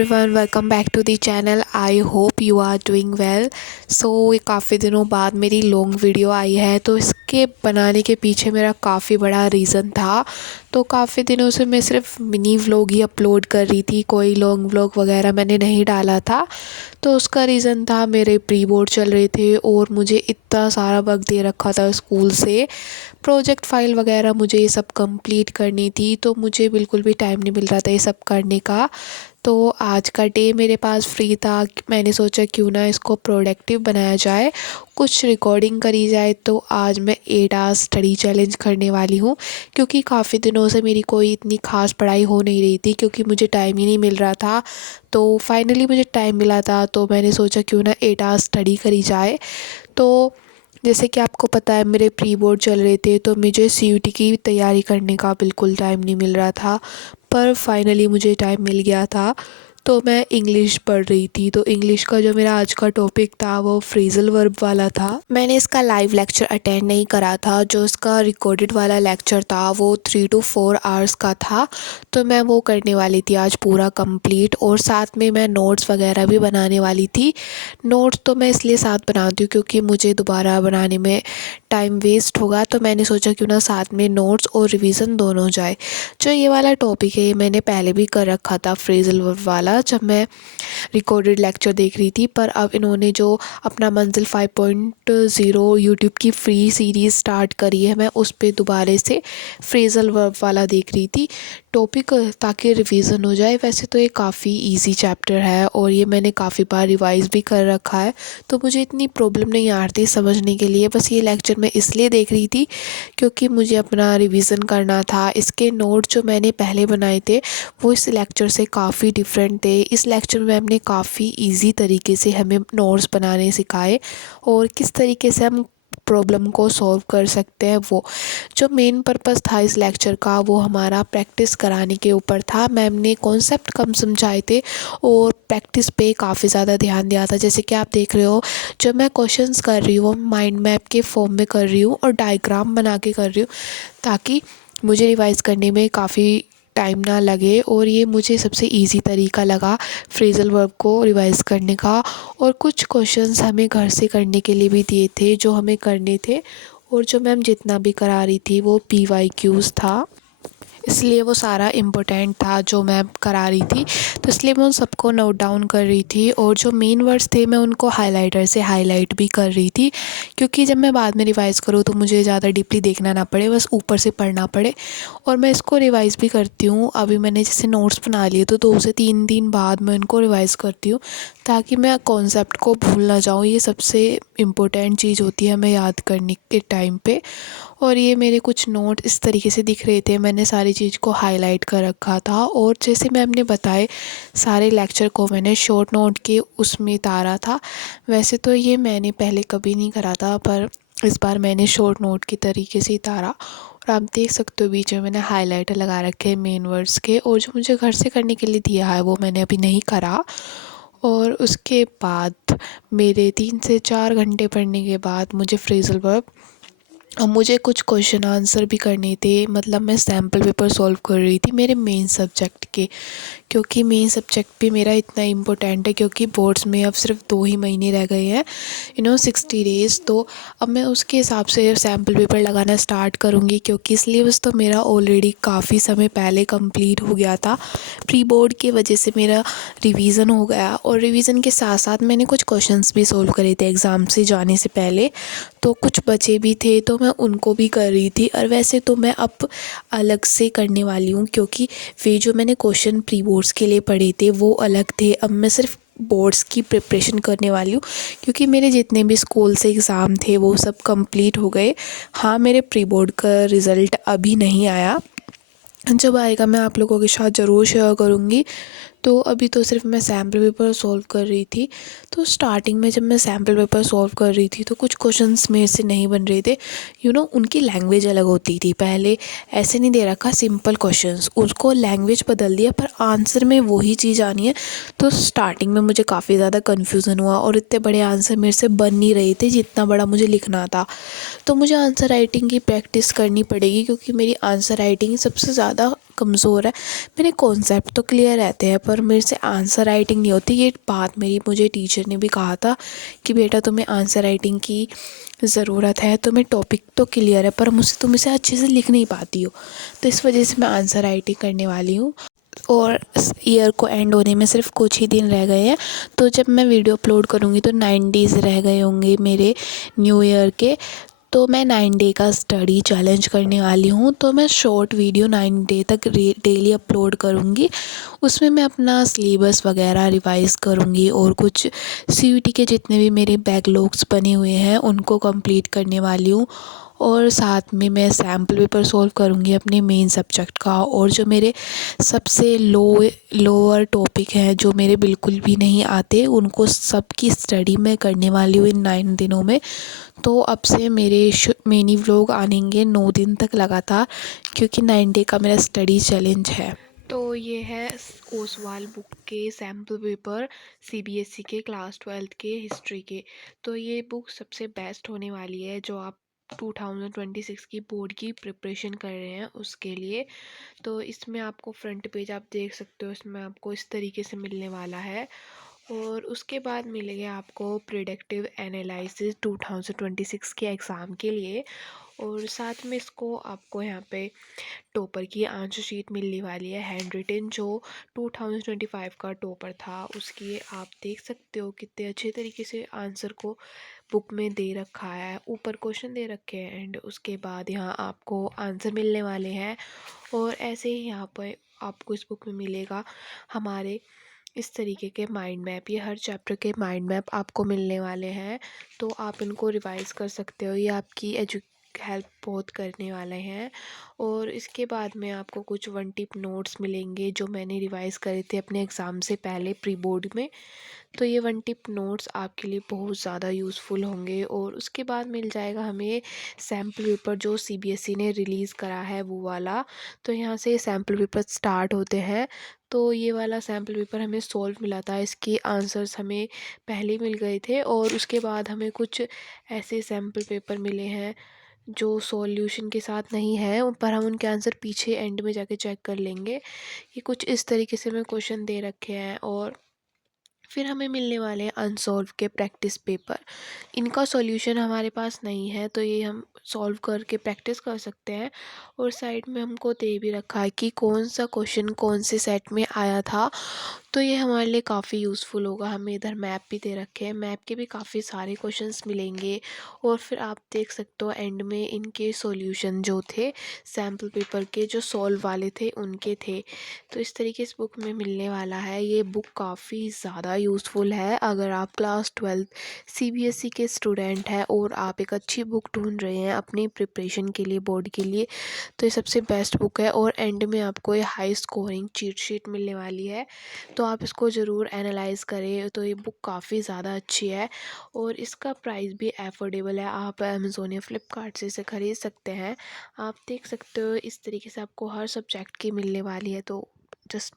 Everyone, welcome back to the channel. I hope you are doing well. So काफ़ी दिनों बाद मेरी long video आई है, तो इसके बनाने के पीछे मेरा काफ़ी बड़ा रीज़न था। तो काफ़ी दिनों से मैं सिर्फ मिनी व्लॉग ही अपलोड कर रही थी, कोई लॉन्ग व्लॉग वगैरह मैंने नहीं डाला था। तो उसका रीज़न था, मेरे प्री बोर्ड चल रहे थे और मुझे इतना सारा वर्क दे रखा था स्कूल से, प्रोजेक्ट फाइल वगैरह मुझे ये सब कंप्लीट करनी थी। तो मुझे बिल्कुल भी टाइम नहीं मिल रहा था ये सब करने का। तो आज का डे मेरे पास फ्री था, मैंने सोचा क्यों ना इसको प्रोडक्टिव बनाया जाए, कुछ रिकॉर्डिंग करी जाए। तो आज मैं 8 आवर्स स्टडी चैलेंज करने वाली हूँ, क्योंकि काफ़ी दिनों से मेरी कोई इतनी ख़ास पढ़ाई हो नहीं रही थी, क्योंकि मुझे टाइम ही नहीं मिल रहा था। तो फाइनली मुझे टाइम मिला था, तो मैंने सोचा क्यों ना 8 आवर्स स्टडी करी जाए। तो जैसे कि आपको पता है, मेरे प्री बोर्ड चल रहे थे, तो मुझे सीयूटी की तैयारी करने का बिल्कुल टाइम नहीं मिल रहा था। पर फाइनली मुझे टाइम मिल गया था, तो मैं इंग्लिश पढ़ रही थी। तो इंग्लिश का जो मेरा आज का टॉपिक था वो फ्रेजल वर्ब वाला था। मैंने इसका लाइव लेक्चर अटेंड नहीं करा था, जो इसका रिकॉर्डेड वाला लेक्चर था वो 3 to 4 आवर्स का था। तो मैं वो करने वाली थी आज पूरा कंप्लीट, और साथ में मैं नोट्स वगैरह भी बनाने वाली थी। नोट्स तो मैं इसलिए साथ बनाती हूँ क्योंकि मुझे दोबारा बनाने में टाइम वेस्ट होगा, तो मैंने सोचा क्यों ना साथ में नोट्स और रिवीजन दोनों हो जाए। जो ये वाला टॉपिक है, ये मैंने पहले भी कर रखा था फ्रेजल वर्ब वाला, जब मैं रिकॉर्डेड लेक्चर देख रही थी। पर अब इन्होंने जो अपना मंजिल 5.0 यूट्यूब की फ्री सीरीज़ स्टार्ट करी है, मैं उस पर दोबारा से फ्रेजल वर्ब वाला देख रही थी टॉपिक, ताकि रिवीजन हो जाए। वैसे तो ये काफ़ी इजी चैप्टर है और ये मैंने काफ़ी बार रिवाइज भी कर रखा है, तो मुझे इतनी प्रॉब्लम नहीं आ रही समझने के लिए। बस ये लेक्चर मैं इसलिए देख रही थी क्योंकि मुझे अपना रिवीजन करना था। इसके नोट जो मैंने पहले बनाए थे वो इस लेक्चर से काफ़ी डिफरेंट थे। इस लेक्चर में हमने काफ़ी इजी तरीके से हमें नोट्स बनाने सिखाए, और किस तरीके से हम प्रॉब्लम को सॉल्व कर सकते हैं। वो जो मेन पर्पस था इस लेक्चर का, वो हमारा प्रैक्टिस कराने के ऊपर था। मैम ने कॉन्सेप्ट कम समझाए थे और प्रैक्टिस पे काफ़ी ज़्यादा ध्यान दिया था। जैसे कि आप देख रहे हो, जब मैं क्वेश्चंस कर रही हूँ माइंड मैप के फॉर्म में कर रही हूँ और डायग्राम बना के कर रही हूँ, ताकि मुझे रिवाइज़ करने में काफ़ी टाइम ना लगे। और ये मुझे सबसे इजी तरीका लगा फ्रेजल वर्ब को रिवाइज़ करने का। और कुछ क्वेश्चंस हमें घर से करने के लिए भी दिए थे, जो हमें करने थे, और जो मैम जितना भी करा रही थी वो PYQs था, इसलिए वो सारा इम्पोर्टेंट था जो मैं करा रही थी। तो इसलिए मैं उन सबको नोट डाउन कर रही थी, और जो मेन वर्ड्स थे मैं उनको हाइलाइटर से हाईलाइट भी कर रही थी, क्योंकि जब मैं बाद में रिवाइज़ करूँ तो मुझे ज़्यादा डीपली देखना ना पड़े, बस ऊपर से पढ़ना पड़े। और मैं इसको रिवाइज़ भी करती हूँ। अभी मैंने जैसे नोट्स बना लिए, तो 2 से 3 दिन बाद मैं इनको रिवाइज़ करती हूँ, ताकि मैं कॉन्सेप्ट को भूल ना जाऊँ। ये सबसे इम्पोर्टेंट चीज़ होती है हमें याद करने के टाइम पे। और ये मेरे कुछ नोट इस तरीके से दिख रहे थे, मैंने सारी चीज़ को हाईलाइट कर रखा था। और जैसे मैम ने बताए, सारे लेक्चर को मैंने शॉर्ट नोट के उसमें उतारा था। वैसे तो ये मैंने पहले कभी नहीं करा था, पर इस बार मैंने शॉर्ट नोट के तरीके से उतारा। और आप देख सकते हो बीच में मैंने हाइलाइटर लगा रखे हैं मेन वर्ड्स के, और जो मुझे घर से करने के लिए दिया है वो मैंने अभी नहीं करा। और उसके बाद मेरे 3 से 4 घंटे पढ़ने के बाद मुझे फ्रेजल वर्ब, अब मुझे कुछ क्वेश्चन आंसर भी करने थे। मतलब मैं सैम्पल पेपर सॉल्व कर रही थी मेरे मेन सब्जेक्ट के, क्योंकि मेन सब्जेक्ट भी मेरा इतना इम्पोर्टेंट है, क्योंकि बोर्ड्स में अब सिर्फ 2 ही महीने रह गए हैं, 60 डेज़। तो अब मैं उसके हिसाब से सैम्पल पेपर लगाना स्टार्ट करूँगी, क्योंकि सिलेबस तो मेरा ऑलरेडी काफ़ी समय पहले कंप्लीट हो गया था। प्री बोर्ड की वजह से मेरा रिवीजन हो गया, और रिवीजन के साथ साथ मैंने कुछ क्वेश्चंस भी सॉल्व करे थे एग्ज़ाम से जाने से पहले, तो कुछ बचे भी थे, तो मैं उनको भी कर रही थी। और वैसे तो मैं अब अलग से करने वाली हूँ, क्योंकि वे जो मैंने क्वेश्चन प्री बोर्ड्स के लिए पढ़े थे वो अलग थे। अब मैं सिर्फ बोर्ड्स की प्रिपरेशन करने वाली हूँ, क्योंकि मेरे जितने भी स्कूल से एग्ज़ाम थे वो सब कंप्लीट हो गए। हाँ, मेरे प्री बोर्ड का रिज़ल्ट अभी नहीं आया, जब आएगा मैं आप लोगों के साथ ज़रूर शेयर करूँगी। तो अभी तो सिर्फ मैं सैम्पल पेपर सॉल्व कर रही थी। तो स्टार्टिंग में जब मैं सैम्पल पेपर सॉल्व कर रही थी, तो कुछ क्वेश्चंस मेरे से नहीं बन रहे थे। उनकी लैंग्वेज अलग होती थी। पहले ऐसे नहीं दे रखा सिंपल क्वेश्चंस, उसको लैंग्वेज बदल दिया, पर आंसर में वही चीज़ आनी है। तो स्टार्टिंग में मुझे काफ़ी ज़्यादा कन्फ्यूज़न हुआ, और इतने बड़े आंसर मेरे से बन नहीं रहे थे जितना बड़ा मुझे लिखना था। तो मुझे आंसर राइटिंग की प्रैक्टिस करनी पड़ेगी, क्योंकि मेरी आंसर राइटिंग सबसे ज़्यादा कमज़ोर है। मेरे कॉन्सेप्ट तो क्लियर रहते हैं पर मेरे से आंसर राइटिंग नहीं होती। ये बात मेरी मुझे टीचर ने भी कहा था कि बेटा तुम्हें आंसर राइटिंग की ज़रूरत है, तुम्हें टॉपिक तो क्लियर है पर मुझसे तुम इसे अच्छे से लिख नहीं पाती हो। तो इस वजह से मैं आंसर राइटिंग करने वाली हूँ। और इस ईयर को एंड होने में सिर्फ कुछ ही दिन रह गए हैं। तो जब मैं वीडियो अपलोड करूँगी तो 9 डेज़ रह गए होंगे मेरे न्यू ईयर के। तो मैं 9 डे का स्टडी चैलेंज करने वाली हूँ। तो मैं शॉर्ट वीडियो 9 डे तक डेली अपलोड करूँगी। उसमें मैं अपना सिलेबस वगैरह रिवाइज़ करूँगी और कुछ सीयूईटी के जितने भी मेरे बैकलॉग्स बने हुए हैं उनको कंप्लीट करने वाली हूँ। और साथ में मैं सैम्पल पेपर सॉल्व करूँगी अपने मेन सब्जेक्ट का। और जो मेरे सबसे लोअर टॉपिक हैं जो मेरे बिल्कुल भी नहीं आते उनको सबकी स्टडी मैं करने वाली हूँ इन 9 दिनों में। तो अब से मेरे मिनी व्लॉग आनेंगे 9 दिन तक लगातार, क्योंकि 9 डे का मेरा स्टडी चैलेंज है। तो ये है ओसवाल बुक के सैम्पल पेपर सीबीएसई के क्लास 12th के हिस्ट्री के। तो ये बुक सबसे बेस्ट होने वाली है जो आप 2026 की बोर्ड की प्रिपरेशन कर रहे हैं उसके लिए। तो इसमें आपको फ्रंट पेज आप देख सकते हो, इसमें आपको इस तरीके से मिलने वाला है। और उसके बाद मिलेगा आपको प्रिडिक्टिव एनालिसिस 2026 के एग्ज़ाम के लिए। और साथ में इसको आपको यहाँ पे टॉपर की आंसर शीट मिलने वाली है हैंड रिटन, जो 2025 का टॉपर था उसकी। आप देख सकते हो कितने अच्छे तरीके से आंसर को बुक में दे रखा है, ऊपर क्वेश्चन दे रखे हैं एंड उसके बाद यहाँ आपको आंसर मिलने वाले हैं। और ऐसे ही यहाँ पर आपको इस बुक में मिलेगा हमारे इस तरीके के माइंड मैप। ये हर चैप्टर के माइंड मैप आपको मिलने वाले हैं, तो आप इनको रिवाइज़ कर सकते हो। ये आपकी हेल्प बहुत करने वाले हैं। और इसके बाद में आपको कुछ वन टिप नोट्स मिलेंगे जो मैंने रिवाइज़ करे थे अपने एग्ज़ाम से पहले प्री बोर्ड में। तो ये वन टिप नोट्स आपके लिए बहुत ज़्यादा यूज़फुल होंगे। और उसके बाद मिल जाएगा हमें सैम्पल पेपर जो सीबीएसई ने रिलीज़ करा है वो वाला। तो यहाँ से सैम्पल पेपर स्टार्ट होते हैं। तो ये वाला सैम्पल पेपर हमें सॉल्व मिला था, इसके आंसर्स हमें पहले मिल गए थे। और उसके बाद हमें कुछ ऐसे सैम्पल पेपर मिले हैं जो सॉल्यूशन के साथ नहीं है, पर हम उनके आंसर पीछे एंड में जाके चेक कर लेंगे। ये कुछ इस तरीके से हमें क्वेश्चन दे रखे हैं। और फिर हमें मिलने वाले हैं अनसॉल्व के प्रैक्टिस पेपर। इनका सॉल्यूशन हमारे पास नहीं है तो ये हम सॉल्व करके प्रैक्टिस कर सकते हैं। और साइड में हमको दे भी रखा है कि कौन सा क्वेश्चन कौन से सेट में आया था। तो ये हमारे लिए काफ़ी यूज़फुल होगा। हमें इधर मैप भी दे रखे हैं, मैप के भी काफ़ी सारे क्वेश्चंस मिलेंगे। और फिर आप देख सकते हो एंड में इनके सॉल्यूशन जो थे सैम्पल पेपर के जो सॉल्व वाले थे उनके थे। तो इस तरीके से बुक में मिलने वाला है। ये बुक काफ़ी ज़्यादा यूज़फुल है अगर आप क्लास 12 सीबीएसई के स्टूडेंट हैं और आप एक अच्छी बुक ढूंढ रहे हैं अपनी प्रिपरेशन के लिए बोर्ड के लिए। तो ये सबसे बेस्ट बुक है। और एंड में आपको ये हाई स्कोरिंग चीट शीट मिलने वाली है, तो आप इसको ज़रूर एनालाइज़ करें। तो ये बुक काफ़ी ज़्यादा अच्छी है और इसका प्राइस भी एफोर्डेबल है। आप अमेज़ोन या फ्लिपकार्ट से इसे ख़रीद सकते हैं। आप देख सकते हो इस तरीके से आपको हर सब्जेक्ट की मिलने वाली है। तो जस्ट